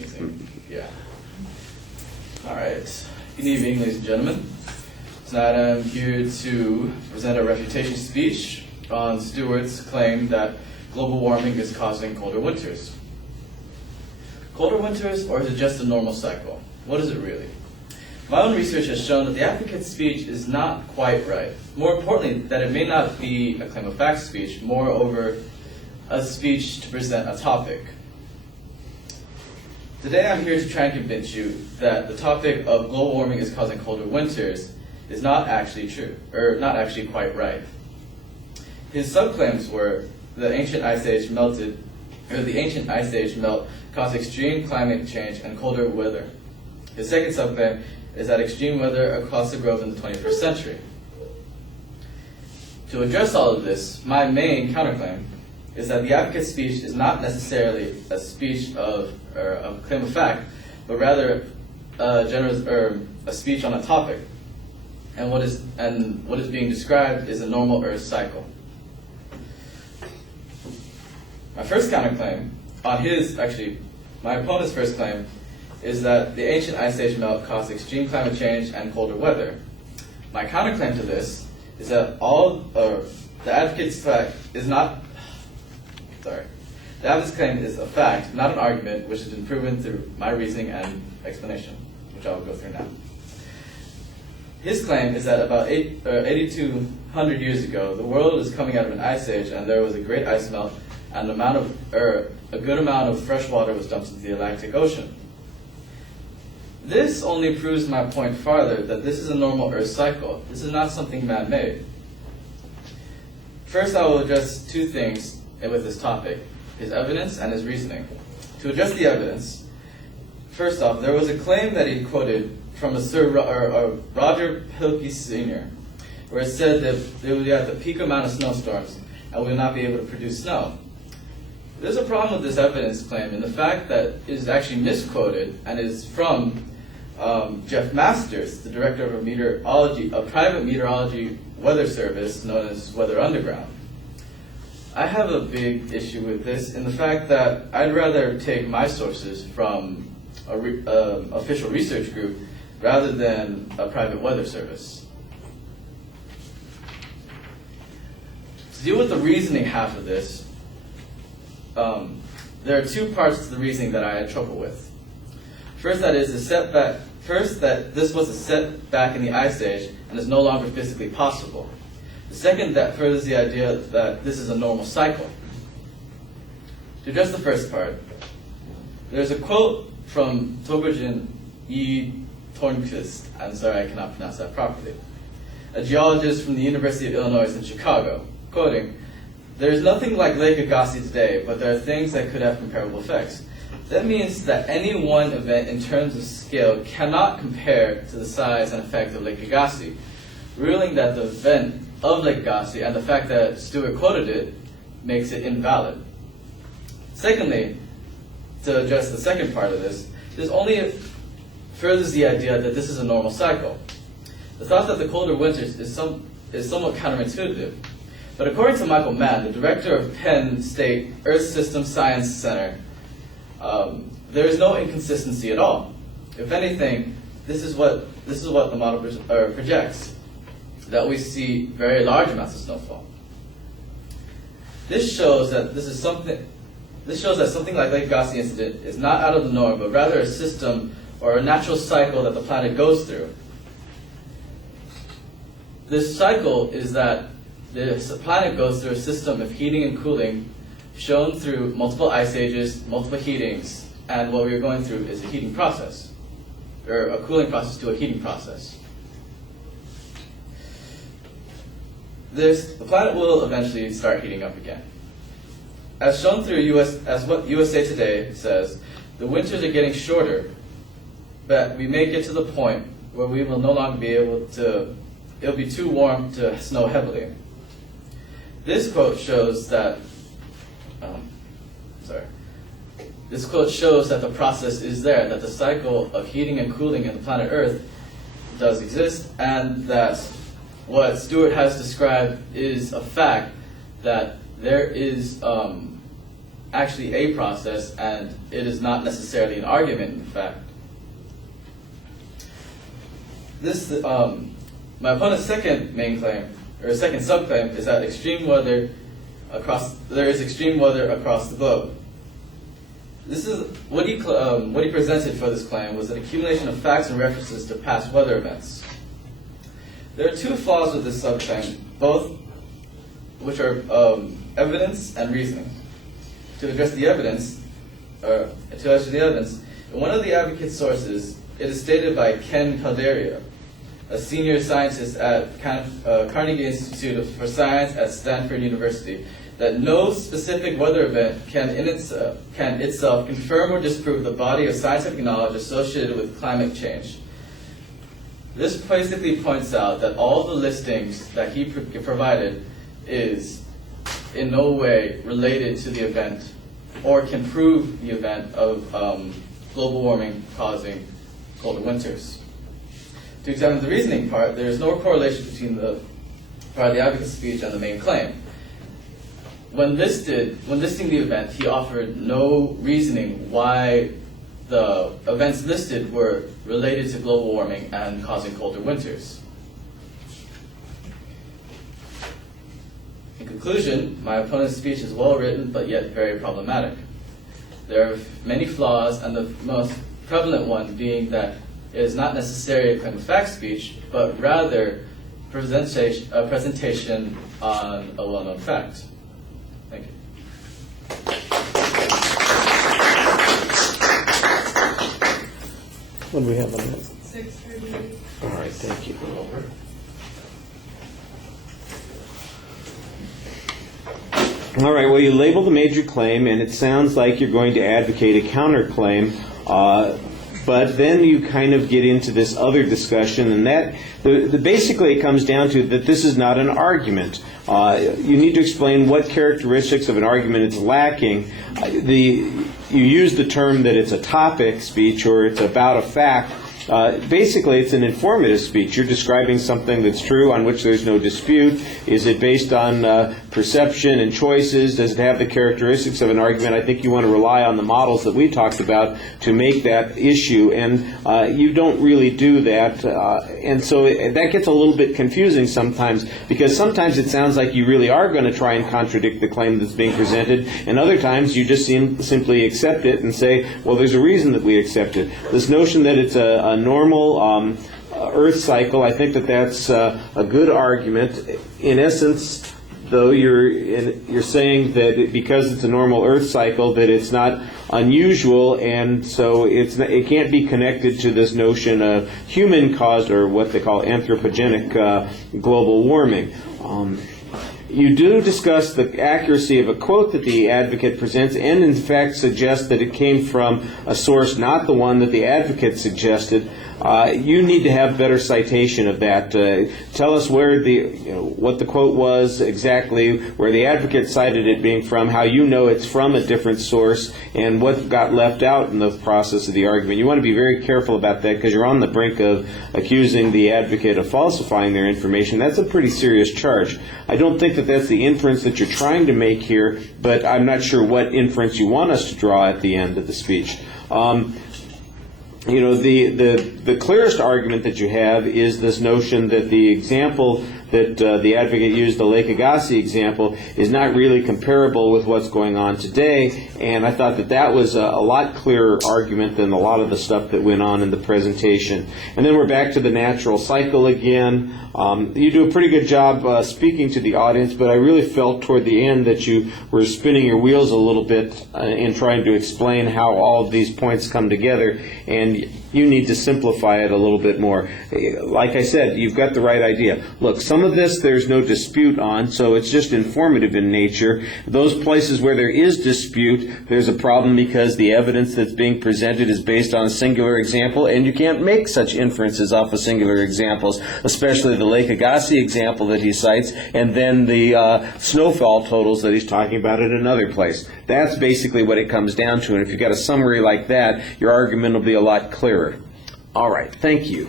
Yeah. All right. Good evening, ladies and gentlemen. Tonight I'm here to present a refutation speech on Stewart's claim that global warming is causing colder winters. Colder winters, or is it just a normal cycle? What is it really? My own research has shown that the advocate's speech is not quite right. More importantly, that it may not be a claim of fact speech, moreover, a speech to present a topic. Today I'm here to try and convince you that the topic of global warming is causing colder winters is not actually true, or not actually quite right. His subclaims were the ancient ice age melt caused extreme climate change and colder weather. His second subclaim is that extreme weather across the globe in the 21st century. To address all of this, my main counterclaim is that the advocate's speech is not necessarily a speech of or a claim of fact, but rather a speech on a topic. And what is being described is a normal Earth cycle. My first counterclaim my opponent's first claim is that the ancient ice age melt caused extreme climate change and colder weather. My counterclaim to this is that the advocate's claim is a fact, not an argument, which has been proven through my reasoning and explanation, which I will go through now. His claim is that about 8,200 years ago, the world was coming out of an ice age, and there was a great ice melt, and a good amount of fresh water was dumped into the Atlantic Ocean. This only proves my point farther that this is a normal Earth cycle. This is not something man-made. First, I will address two things with this topic: his evidence and his reasoning. To address the evidence, first off, there was a claim that he quoted from a Roger Pilkey Sr., where it said that there would be at the peak amount of snowstorms and we would not be able to produce snow. There's a problem with this evidence claim in the fact that it is actually misquoted and is from Jeff Masters, the director of a private meteorology weather service known as Weather Underground. I have a big issue with this in the fact that I'd rather take my sources from an official research group rather than a private weather service. To deal with the reasoning half of this, there are two parts to the reasoning that I had trouble with. First, that this was a setback in the ice age and is no longer physically possible. The second, that furthers the idea that this is a normal cycle. To address the first part, there's a quote from Torbjörn E. Tornquist, I'm sorry I cannot pronounce that properly, a geologist from the University of Illinois in Chicago, quoting, "There is nothing like Lake Agassiz today, but there are things that could have comparable effects." That means that any one event in terms of scale cannot compare to the size and effect of Lake Agassiz, ruling that the event of Lake Agassiz and the fact that Stewart quoted it makes it invalid. Secondly, to address the second part of this, furthers the idea that this is a normal cycle. The thought that the colder winters is somewhat counterintuitive. But according to Michael Mann, the director of Penn State Earth System Science Center, there is no inconsistency at all. If anything, this is what the model projects, that we see very large amounts of snowfall. This shows that something like Lake Agassiz incident is not out of the norm, but rather a system or a natural cycle that the planet goes through. This cycle is that the planet goes through a system of heating and cooling shown through multiple ice ages, multiple heatings, and what we're going through is a heating process, or a cooling process to a heating process. The planet will eventually start heating up again. As shown through what USA Today says, the winters are getting shorter, but we may get to the point where we will no longer be able to, it'll be too warm to snow heavily. This quote shows that the process is there, that the cycle of heating and cooling in the planet Earth does exist, and that what Stewart has described is a fact, that there is actually a process, and it is not necessarily an argument, in fact. This, my opponent's second main claim, or second subclaim, is that there is extreme weather across the globe. This is what he presented for this claim was an accumulation of facts and references to past weather events. There are two flaws with this subclaim, both which are evidence and reasoning. To address the evidence, in one of the advocate's sources, it is stated by Ken Calderia, a senior scientist at Carnegie Institute for Science at Stanford University, that no specific weather event can itself confirm or disprove the body of scientific knowledge associated with climate change. This basically points out that all the listings that he provided is in no way related to the event or can prove the event of global warming causing colder winters. To examine the reasoning part, there is no correlation between the part of the advocate's speech and the main claim. When listing the event, he offered no reasoning why the events listed were related to global warming and causing colder winters. In conclusion, my opponent's speech is well written but yet very problematic. There are many flaws, and the most prevalent one being that it is not necessarily a claim of fact speech, but rather a presentation on a well-known fact. Thank you. What do we have on that? 6:38. All right, thank you. All right, well, you label the major claim, and it sounds like you're going to advocate a counterclaim, but then you kind of get into this other discussion, and that basically it comes down to that this is not an argument. You need to explain what characteristics of an argument it's lacking. You use the term that it's a topic speech or it's about a fact. Basically, it's an informative speech. You're describing something that's true, on which there's no dispute. Is it based on perception and choices? Does it have the characteristics of an argument? I think you want to rely on the models that we talked about to make that issue, and you don't really do that. And so that gets a little bit confusing sometimes, because sometimes it sounds like you really are going to try and contradict the claim that's being presented, and other times you just simply accept it and say, well, there's a reason that we accept it. This notion that it's a normal Earth cycle, I think that's a good argument. In essence, though, you're saying that because it's a normal Earth cycle, that it's not unusual, and so it can't be connected to this notion of human-caused, or what they call anthropogenic global warming. You do discuss the accuracy of a quote that the advocate presents, and in fact suggest that it came from a source not the one that the advocate suggested. You need to have better citation of that. Tell us where what the quote was exactly, where the advocate cited it being from, how you know it's from a different source, and what got left out in the process of the argument. You want to be very careful about that, because you're on the brink of accusing the advocate of falsifying their information. That's a pretty serious charge. I don't think that that's the inference that you're trying to make here, but I'm not sure what inference you want us to draw at the end of the speech. The clearest argument that you have is this notion that the example that the advocate used, the Lake Agassiz example, is not really comparable with what's going on today, and I thought that was a lot clearer argument than a lot of the stuff that went on in the presentation. And then we're back to the natural cycle again. You do a pretty good job speaking to the audience, but I really felt toward the end that you were spinning your wheels a little bit in trying to explain how all of these points come together, and you need to simplify it a little bit more. Like I said, you've got the right idea. Look, some of this there's no dispute on, so it's just informative in nature. Those places where there is dispute, there's a problem because the evidence that's being presented is based on a singular example, and you can't make such inferences off of singular examples, especially the Lake Agassiz example that he cites, and then the snowfall totals that he's talking about at another place. That's basically what it comes down to, and if you've got a summary like that, your argument will be a lot clearer. All right, thank you.